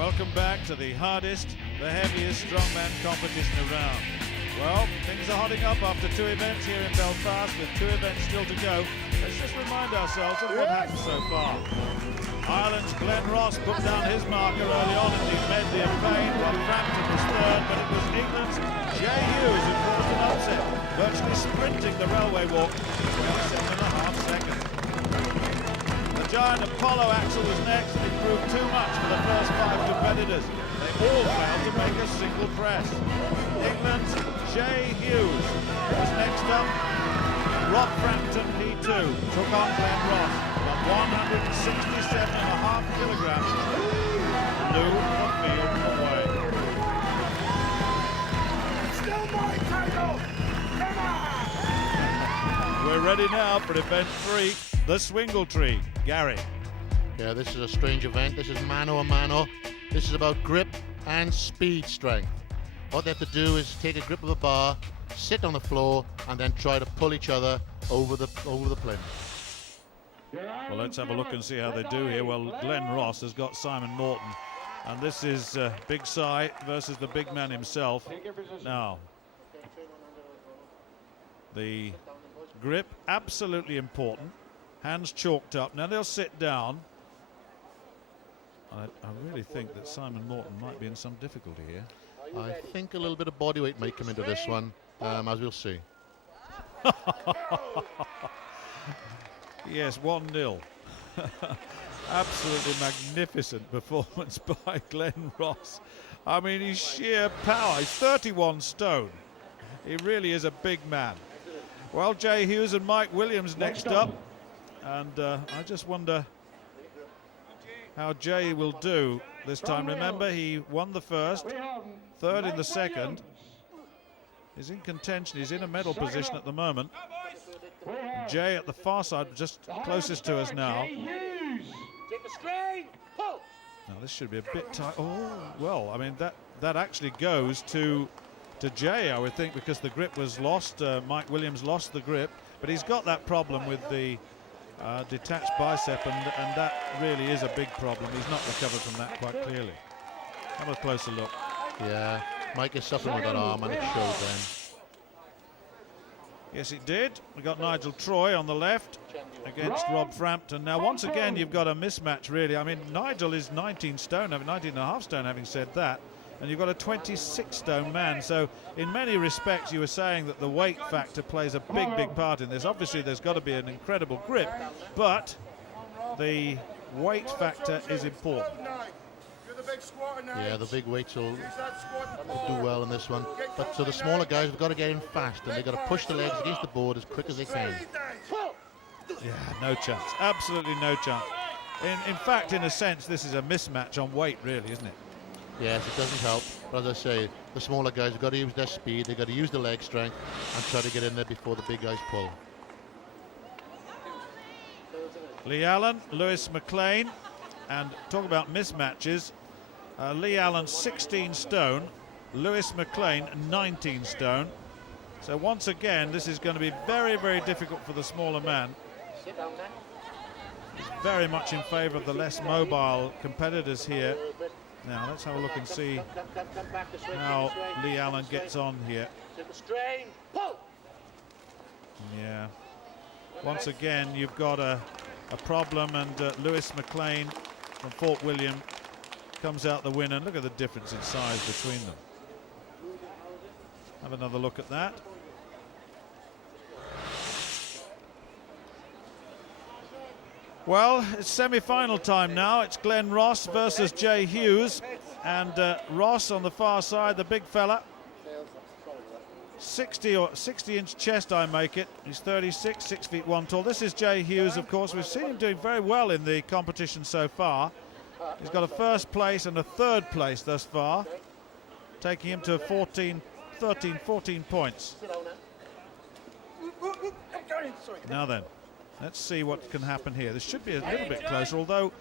Welcome back to the hardest, the heaviest strongman competition around. Well, things are hotting up after 2 events here in Belfast, with 2 events still to go. Let's just remind ourselves of what happened so far. Ireland's Glenn Ross put down his marker early on in the medley of pain. Rob Frampton was third, but it was England's Jay Hughes who caused an upset, virtually sprinting the railway walk in 7.5 seconds. The giant Apollo Axel was next, and he proved too much for the first 5 competitors. They all failed to make a single press. England's Jay Hughes was next up. Rob Frampton, he too, took on Glenn Ross, but 167.5 kilograms blew the field away. Still my title! Come on! We're ready now for event 3, the Swingle Tree. Gary. Yeah, this is a strange event. This is mano a mano. This is about grip and speed strength. What they have to do is take a grip of a bar, sit on the floor, and then try to pull each other over the plinth. Well, let's have a look and see how they do here. Well, Glenn Ross has got Simon Norton, and this is Big Si versus the big man himself. Now, the grip, absolutely important. Hands chalked up. Now they'll sit down. I really think that Simon Norton might be in some difficulty here. I think a little bit of body weight may come into this one, as we'll see. Yes, 1-0. Absolutely magnificent performance by Glenn Ross. I mean, he's sheer power. He's 31 stone. He really is a big man. Well, Jay Hughes and Mike Williams next up. And I just wonder how Jay will do this time. Remember, he won the first, third in the second. He's in contention. He's in a medal position at the moment. Jay at the far side, just closest to us now. Now this should be a bit tight. Oh, well, I mean, that actually goes to Jay, I would think, because the grip was lost. Mike Williams lost the grip, but he's got that problem with the detached bicep, and that really is a big problem. He's not recovered from that quite clearly. Have a closer look. Yeah, Mike is suffering with that arm, and it shows then. Yes, it did. We got Nigel Troy on the left against Rob Frampton. Now, once again, you've got a mismatch, really. I mean, Nigel is 19 stone, 19.5 stone, having said that, and you've got a 26-stone man. So, in many respects, you were saying that the weight factor plays a big, big part in this. Obviously, there's got to be an incredible grip, but the weight factor is important. Yeah, the big weights will do well in this one. But so the smaller guys have got to get in fast, and they've got to push the legs against the board as quick as they can. Yeah, no chance. Absolutely no chance. In fact, in a sense, this is a mismatch on weight, really, isn't it? Yes, it doesn't help. But as I say, the smaller guys have got to use their speed, they've got to use the leg strength and try to get in there before the big guys pull. Lee Allen, Lewis McLean, and talk about mismatches. Lee Allen 16 stone, Lewis McLean 19 stone. So once again, this is going to be very, very difficult for the smaller man. It's very much in favour of the less mobile competitors here. Now let's have a look and see how Lee Allen gets on here. Yeah. Once again, you've got a problem, and Lewis McLean from Fort William comes out the winner. Look at the difference in size between them. Have another look at that. Well, it's semi-final time now. It's Glenn Ross versus Jay Hughes, and Ross on the far side, the big fella. 60-inch chest, I make it. He's 36, 6 feet 1 tall. This is Jay Hughes, of course. We've seen him doing very well in the competition so far. He's got a first place and a third place thus far, taking him to 13, 14 points. Now then, let's see what can happen here. This should be a little bit closer, although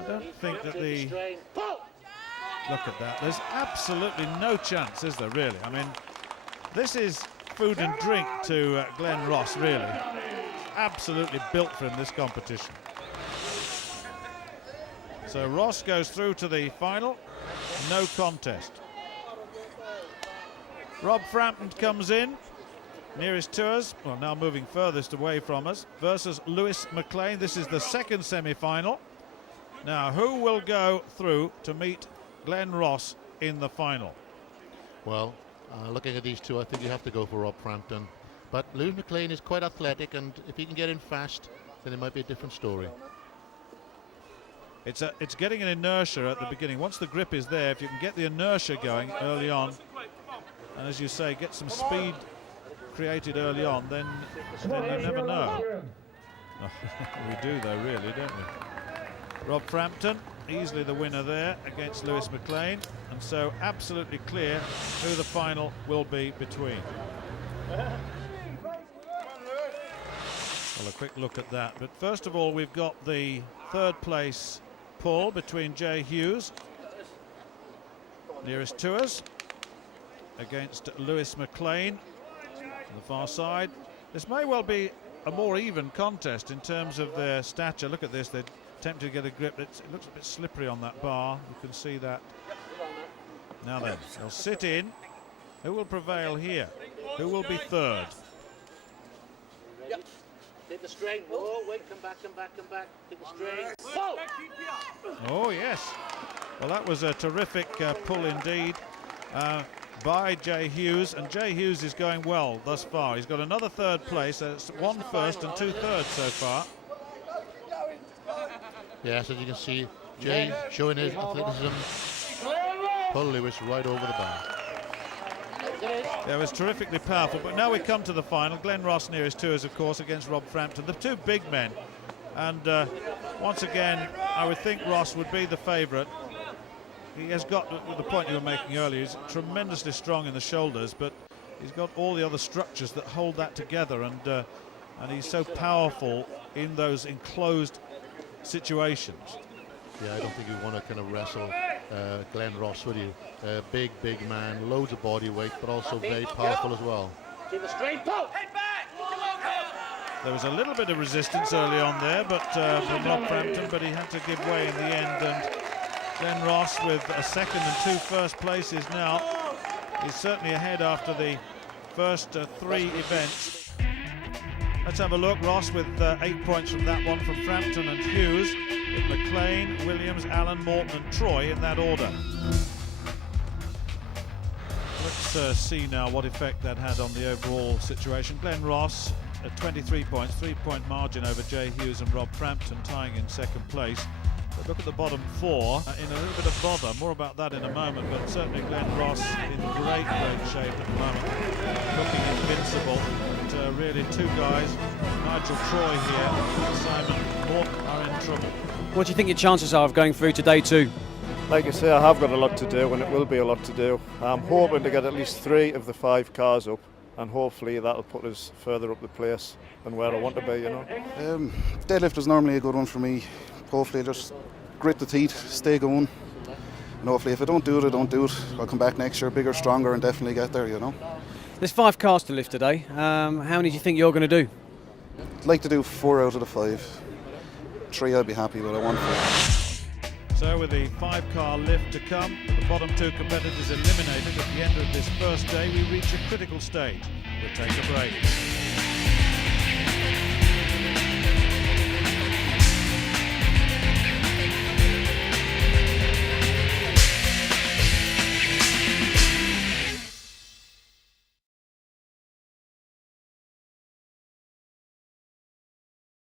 I don't think that the... Look at that. There's absolutely no chance, is there, really? I mean, this is food and drink to Glenn Ross, really. Absolutely built for him, this competition. So Ross goes through to the final, no contest. Rob Frampton comes in, nearest to us, well now moving furthest away from us, versus Lewis McLean. This is the second semi-final. Now who will go through to meet Glenn Ross in the final? Well, looking at these two, I think you have to go for Rob Frampton. But Lewis McLean is quite athletic, and if he can get in fast, then it might be a different story. It's getting an inertia at the beginning. Once the grip is there, if you can get the inertia going early on, and as you say, get some speed created early on, then you never know. We do though, really, don't we? Rob Frampton, easily the winner there against Lewis McLean, and so absolutely clear who the final will be between. Well, a quick look at that, but first of all we've got the third place pull between Jay Hughes, nearest to us, against Lewis McLean on the far side. This may well be a more even contest in terms of their stature. Look at this, they're attempting to get a grip. It looks a bit slippery on that bar, you can see that. Now then, they'll sit in. Who will prevail here? Who will be third? Take the string. Oh, wait, come back. Take the string. Whoa! Oh, yes. Well, that was a terrific pull indeed by Jay Hughes, and Jay Hughes is going well thus far. He's got another third place. That's 1 first and 2 thirds so far. Yes, as you can see, Jay showing his athleticism. Pull Lewis right over the bar. Yeah, it was terrifically powerful, but now we come to the final. Glenn Ross nearest to us, of course, against Rob Frampton, the two big men. And once again, I would think Ross would be the favourite. He has got, the point you were making earlier, he's tremendously strong in the shoulders, but he's got all the other structures that hold that together, and he's so powerful in those enclosed situations. Yeah, I don't think you want to kind of wrestle Glenn Ross, would you? Big man, loads of body weight, but also very powerful as well. There was a little bit of resistance early on there, but from Rob Frampton, but he had to give way in the end. And Glenn Ross with a second and 2 first places now. He's certainly ahead after the first 3 events. Let's have a look. Ross with 8 points from that one, from Frampton and Hughes, with McLean, Williams, Allen, Morton and Troy in that order. Let's see now what effect that had on the overall situation. Glenn Ross at 23 points, 3-point margin over Jay Hughes and Rob Frampton, tying in second place. But look at the bottom 4 in a little bit of bother. More about that in a moment, but certainly Glenn Ross in great shape at the moment, looking invincible. But really 2 guys, Nigel Troy here, Simon Morton, are in trouble. What do you think your chances are of going through to day 2? Like I say, I have got a lot to do, and it will be a lot to do. I'm hoping to get at least 3 of the 5 cars up, and hopefully that'll put us further up the place than where I want to be, you know. Deadlift is normally a good one for me. Hopefully just grit the teeth, stay going. And hopefully if I don't do it, I don't do it. I'll come back next year bigger, stronger, and definitely get there, you know. There's 5 cars to lift today. How many do you think you're going to do? I'd like to do 4 out of the 5. 3 I'd be happy with, I want 4. So with the 5-car lift to come, the bottom 2 competitors eliminated at the end of this first day, we reach a critical stage. We'll take a break.